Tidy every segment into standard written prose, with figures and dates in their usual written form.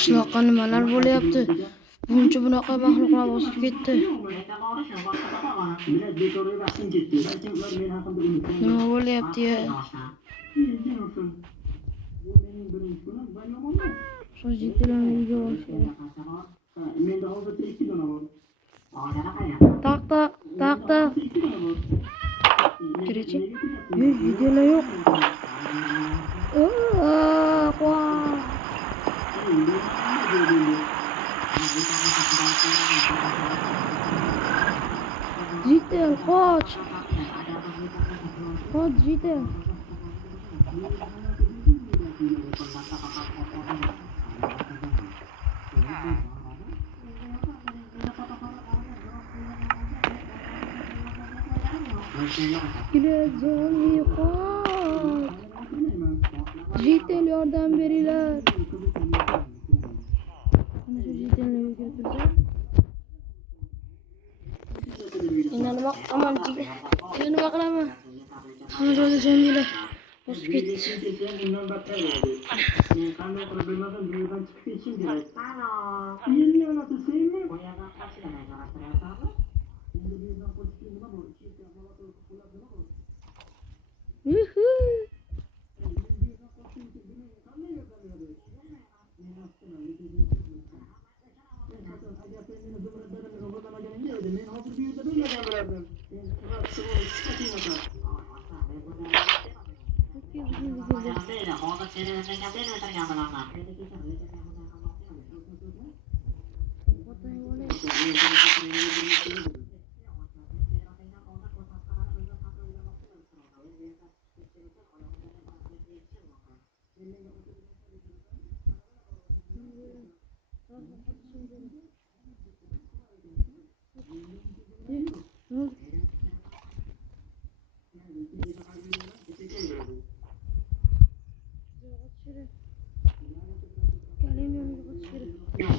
Qishloqqa nimalar bo'lyapti? Buncha bunaqa mahluqlar bosib ketdi. Nima bo'lyapti-ya? Sojitlarni uyga olishadi. Tak. Kirichi? Videolar yo'q. Jitel, qoch. Qoch, Jitel. Gilazon qoch. Jitel yordam beringlar. Mana shu Jitelni uyga kirdi. Endi nima qilaman? Endi nima qilaman? Hamma joyda zombilar bosib ketdi. Qanday qilib bilmadim, bu yerdan chiqib ketishim kerak.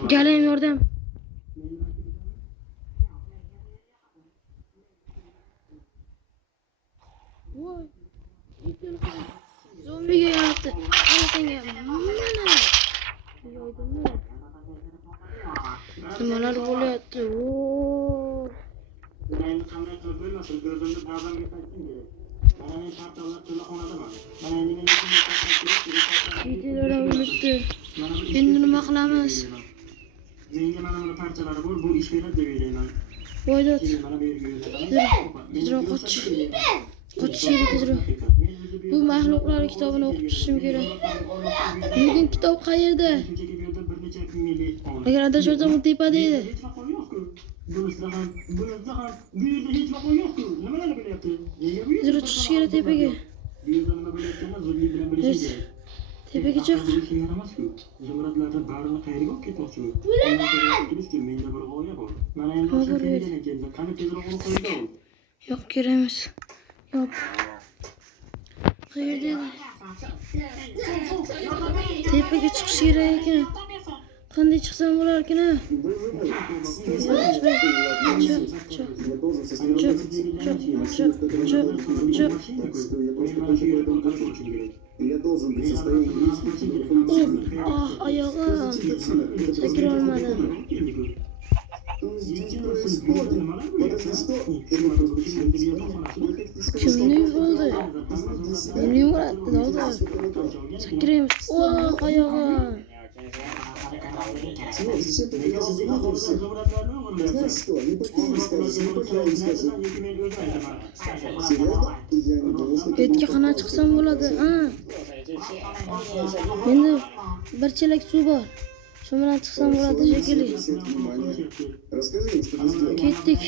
Galayim yordam. Voy. Zombiga yaptı. Ana senga. Nimalar bo'lyapti? Men qanday qilib bo'lmasin, ko'zimni ba'zan qaytdim kerak. Mana men portallar to'laqonadaman. Mana endi Videolar o'libdi. Endi nima qilamiz? Menga mana buni parchalari bor, bu ish beradi deb o'ylayman. Voydot. Mana bu yerga yo'lladim. Tezroq qoch. Qochishga tezroq. Bu mahluqlar kitobini o'qib chiqishim kerak. Bugun kitob qayerda? Agar adashmasam bu tepada edi. Bunisi ham bu yerda hech vaqo yo'q-ku. Nimalar bo'lyapti? Nega bu yerda? Tezroq chiqish kerak tepaga. Bu yerda nima bo'layotganini zudlik bilan bilish kerak. Tepaga chiq. Zumradlardan barini qayerga olib ketmoqchi? Menda bir g'oya bor. Mana endi o'sha kelgan ekan. Qani tezroq uni qo'yib ol. Yo'q, kerak emas. Yo'q. Qayerda edi? Tepaga chiqish kerak ekan. Qanday chiqsam bo'lar ekan? Я должен быть в состоянии. Ayog'im. Sakira olmadim. Здесь происходит. Вот это что? Kimning bo'ldi? Mening bo'lardi, davda. Sakiramiz. Oyog'im. Зачем ты меня разыгрываешься? Знаешь что, не по ты им скажешь, не по я им скажу. Серьезно? Я не думал, что ты... Betga qanday chiqsam bo'ladi? Endi bir chelak suv bor. Shu bilan chiqsam bo'ladi shekilli. Расскажи им, что ты сделал. Ketdik.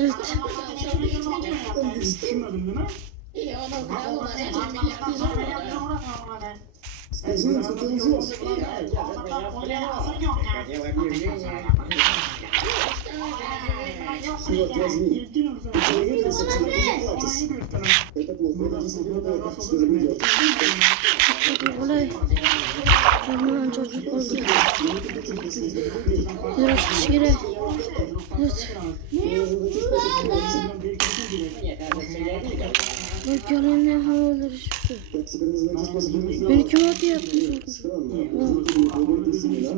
Evet. Скажи им, что ты лжешь. Черт возьми. Ты проверился, что ты заплатишь. Это плохо, это действительно плохо. Что же будет? Olay. Canımdan çocuk oldu. Biraz kişiyle. Evet. Bak yalandan ham o'ldirishibdi. Так, теперь называйте способ убийства. Meni kim otyapti? Странно. Выбор для себя.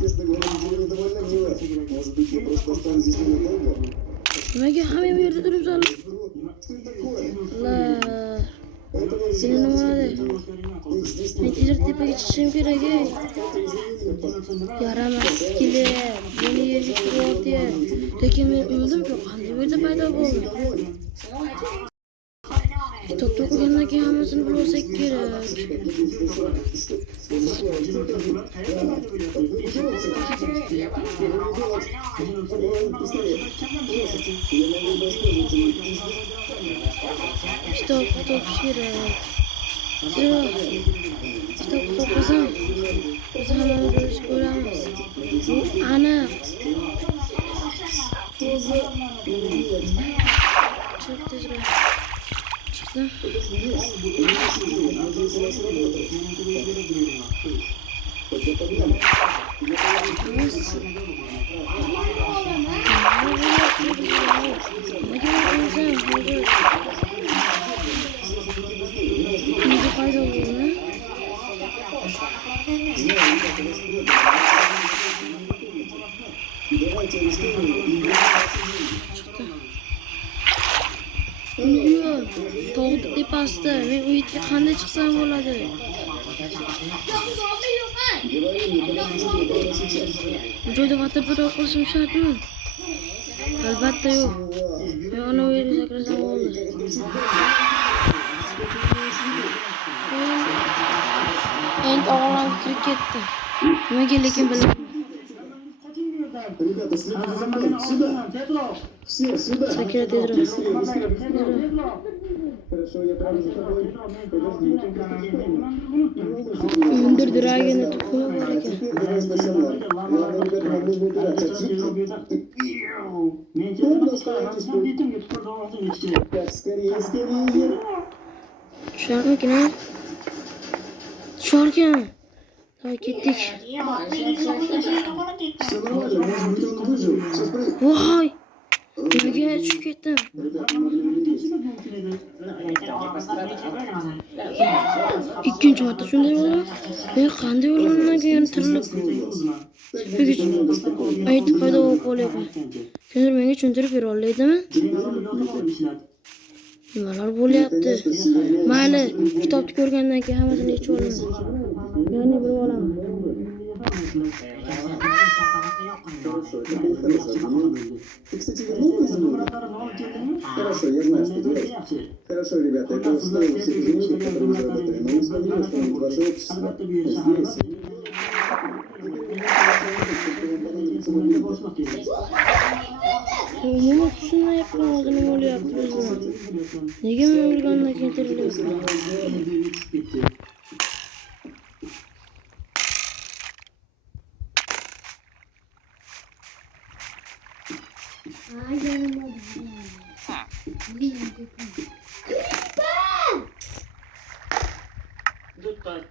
Честно говоря, видео довольно мило. Может быть, мы просто остались здесь ненадолго? Nimaga hamma bu yerda turibsan? Что это такое? Alloh. Это Seni nima bo'ladi? Их здесь Men нет. tezroq tepaga chiqishim kerak ey. Это изменение. Yaramas kelib, meni yerga turyapti. Lekin men o'ldim-ku, qanday bo'ldi paydo bo'ldim? Kitobda o'qigandan keyin hammasini bilib olsak kerak. Kitob kerak. Kitob o'qisam, biz hammamiz o'lishib o'lamiz. Bu aniq. Chiq tezroq. Chiqdim. Nega paydo bo'ldi? Давайте арестуем. Uni uyi tog'ni tepasida. Men u yerga qanday chiqsam bo'ladi? Bu joyda vatardo'rov qilishim shartmi? Albatta yo'q. Men ana u yerga sakrasam bo'ldi. Endi og'irlanib kirib ketdi. Nimaga lekin bilmayman. Ребята, следите за мной. Сюда. Все, сюда. Sakra tezroq. Хорошо, я прямо за тобой. Подожди. O'ndirdiragini tuxumi bor ekan. Теперь давай спасем Лару. Ладно, ребята, нам нужно убираться отсюда. Так, скорее, скорее. Tusharmikin? Tusharkan. Давай ketdik. Все нормально, может быть, он выжил. Все справится. Voy! Nimaga tushib ketdim? Ребята, мы могли умереть. Ikkinchi marta shunday bo'ldi. Men qanday o'lgandan keyin tirilib aytib paydo bo'lib qolyapman. Kimdir menga tushuntirib bera oladimi? Nimalar bo'lyapti? Mayli, kitobni ko'rgandan keyin hammasini yechib olaman. Ya'ni bilib olaman. Хорошо, это был хороший ответ. Ты, кстати, вернул изменения? Хорошо, я знаю, что делать. Хорошо, ребята, это снова все изменения, которые мы заработали. Но мы смогли восстановить ваше общество. А здесь... Umuman tushunmayapman hozir nima bo'lyapti bizga. Nega men o'lgandan keyin tirilyapman? Diqqat!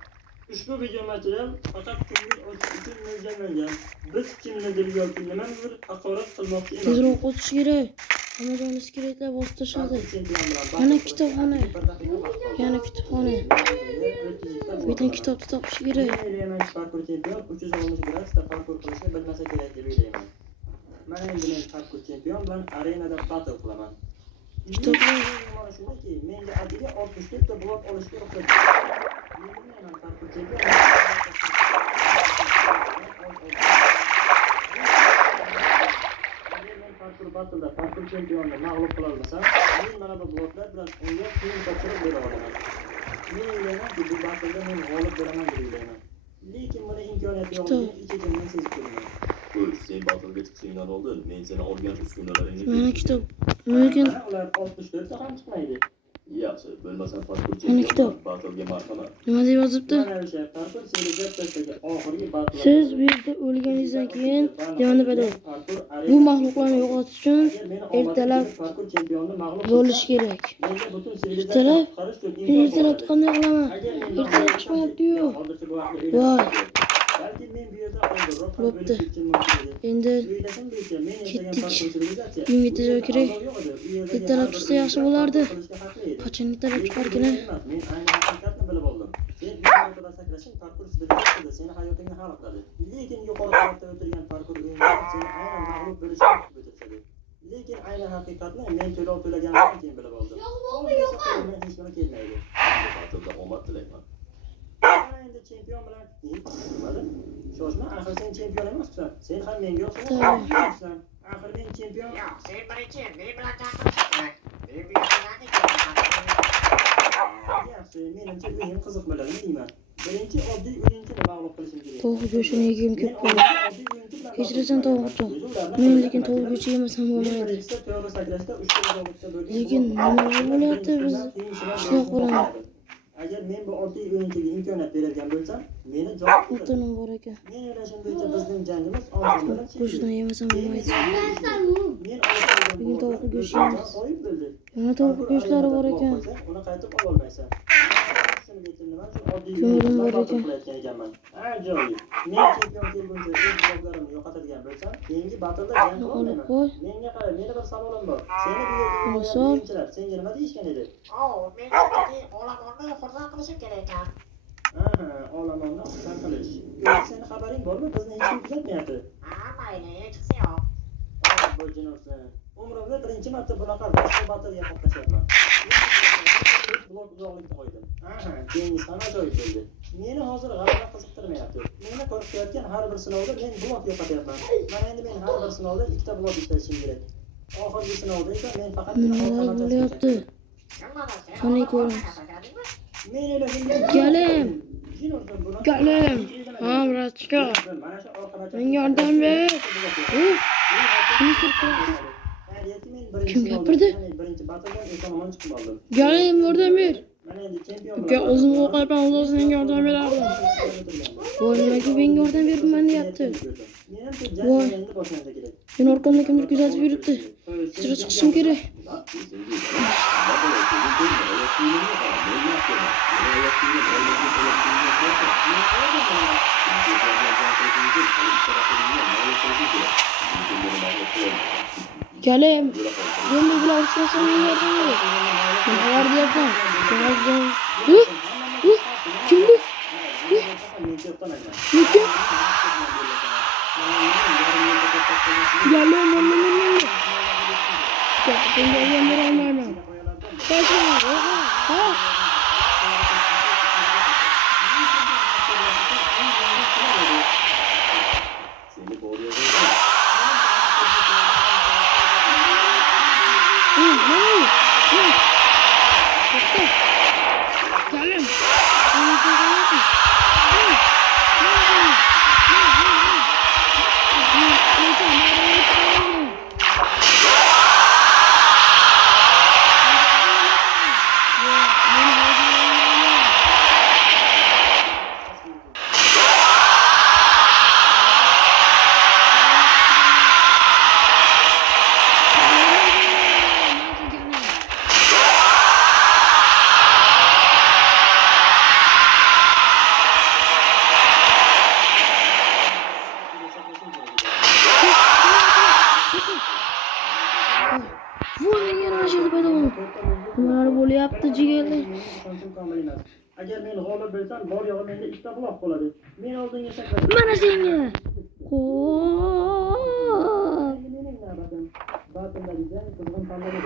Ushbu video material faqat ko'ngil ochish uchun mo'ljallangan. Biz kimnidir yoki nimanidir haqorat qilmoqchi emas. Tezroq o'tish kerak. Hammajoyni skeletlar bosib tashladi. Yana kitobxona. Yana kitobxona. Bu yerdan kitobni topish kerak. Parkur chempion 313 gradsda parkur qilishni bilmasa kerak deb o'ylayman. Mana endi men parkur chempion bilan arenada battle qilaman. Kitoblar Mana shundaki, menga atigi 64 ta blok olishga ruxsat berdi. Men parkur chempion. Parkur battle'da parkur chempionni mag'lub qila olmasam, men mana bu bloklar bilan unga qiyin topshiriq bera olaman. Men o'ylaymanki, bu battle'da men g'olib bo'laman deb o'ylayman. Lekin buni imkoniyati yo'qligini ichimdan sezib turibman. Ko'ch, sen battle'ga chiqishingdan oldin men seni olgan uskunalaringni mana kitob. Lekin Ular 64 ta ham chiqmaydi. yaxshi, bo'lmasa parkur Mana kitob. battle'ga marhamat. nima deb yozibdi? Mana o'sha parkur sivilizatsiyadagi oxirgi battle. Siz bu yerda o'lganingizdan keyin yonida paydo. Bu maxluqlarni yo'qotish uchun ertalab parkur chempionni mag'lub bo'lish kerak. Ertalab? Men ertalabni qanday qilaman? Ertalab chiqmayapti-yu. Hozircha bu vaqtda Voy, balki men bu yerda oldinroq Bo'pti. Endi ketdik. Uyga yetib kerak. Ertalab chiqsa yaxshi bo'lardi. Qachon ertalab chiqarkin? Men ayni haqiqatni bilib oldim. Sen yuqorida sakrashing parkur sifatida seni hayotingni hal qiladi. Lekin yuqori qavatda o'tirgan parkur o'yinida seni aynan mag'lub bo'lishga o'tkazadi. Lekin ayni haqiqatni men to'lov to'laganimdan keyin bilib oldim. Men hech nima kelmaydi. Ta'tilda omad tilayman. Mana endi chempion bilan nimadir? Shoshma, axir sen chempion emassan. Sen ham menga o'xshasan. Axir men chempion. Yo'q, sen birinchi men bilan chaqirish kerak. Men bu yerda Yaxshi, menimcha o'yin qiziq bo'ladimi deyman. Birinchi oddiy o'yinchini mag'lub qilishim kerak. Tovuq go'shtini yegim kelib qoldi. Kechirasan tovuqcha. Men lekin tovuq go'shti yemasam bo'lmaydi. Lekin nimalar bo'lyapti biz qishloq bilan? Agar men bu oddiy o'yinchiga imkoniyat beradigan bo'lsam, meni javob O'tinim bor ekan. men o'ylashim bo'yicha bizning jangimiz oldin bilan Go'shtini yemasam bo'lmaydi. Men Bugun tovuq go'shti yeymiz. qo'yib bildi. Yana tovuq go'shtlari bor ekan. Uni qaytib ololmaysan. Ko'nglim bor ekan. Ajoyib. Men chempion kelguncha o'z bloklarimni yo'qotadigan bo'lsam, keyingi battle'da jang Olib qilmayman. qo'y. Menga qara, meni bir savolim bor. Seni bu yerga Nima qo'ygan savol? o'yinchilar senga nima deyishgan edi? men shunchaki olamonni xursand qilishim kerak ekan. Aha, olamonni xursand qilish. Yo'q, seni xabaring bormi? Bizni hech kim kuzatmayapti. Mayli, hechqisi yo'q. Bo'jinofsan. Umrimda birinchi marta bunaqa boshqa battle'ga qatnashyapman. Blok uzoqlikda qo'ydim. Aha, keyingisi ham ajoyib bo'ldi. Meni hozir g'alaba qiziqtirmayapti. Meni qo'rqitayotgan har bir sinovda men blok yo'qotyapman. Mana endi men har bir sinovda ikkita blok ishlashim kerak. Oxirgi sinovda esa men faqat Nimalar bo'lyapti? Qani ko'ramiz. Men o'ylashim Galim. Galim. Ha, bratchka. Menga yordam ber. Shuni sirqirdi. Kim gapirdi? Birinchi battle'dan eson-omon chiqib oldim. Galim, yordam ber. Mana endi chempion. Uka, o'zim qo'rqyapman, o'zim senga yordam berardim. Voy, nimaga menga yordam beribman deyapti. Voy, men orqamda kimdir kuzatib yuribdi. Sira chiqishim kerak. Galim, zombi bilan urushmasa menga yordam ber. Nimalar deyapsan? Kim bu? Lekin Galim, men. Senga yordam bera olmayman. Qo'shma. Ha. Seni boruyor. Galim. Nimalar bo'lyapti jigarlar? Agar men g'olib bo'lsam, bor yo'g'i menda ikkita blok qoladi. Men oldinga sakradim. Mana senga. Mening navbatim. Battle'dagi jang qizg'in tanladi.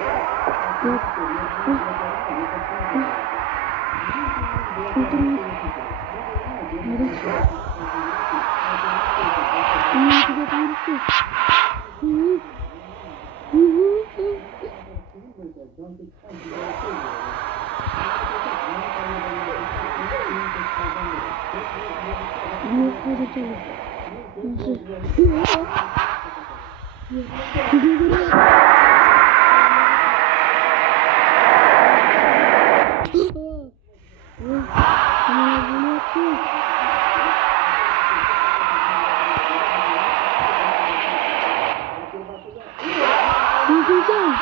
Güzel.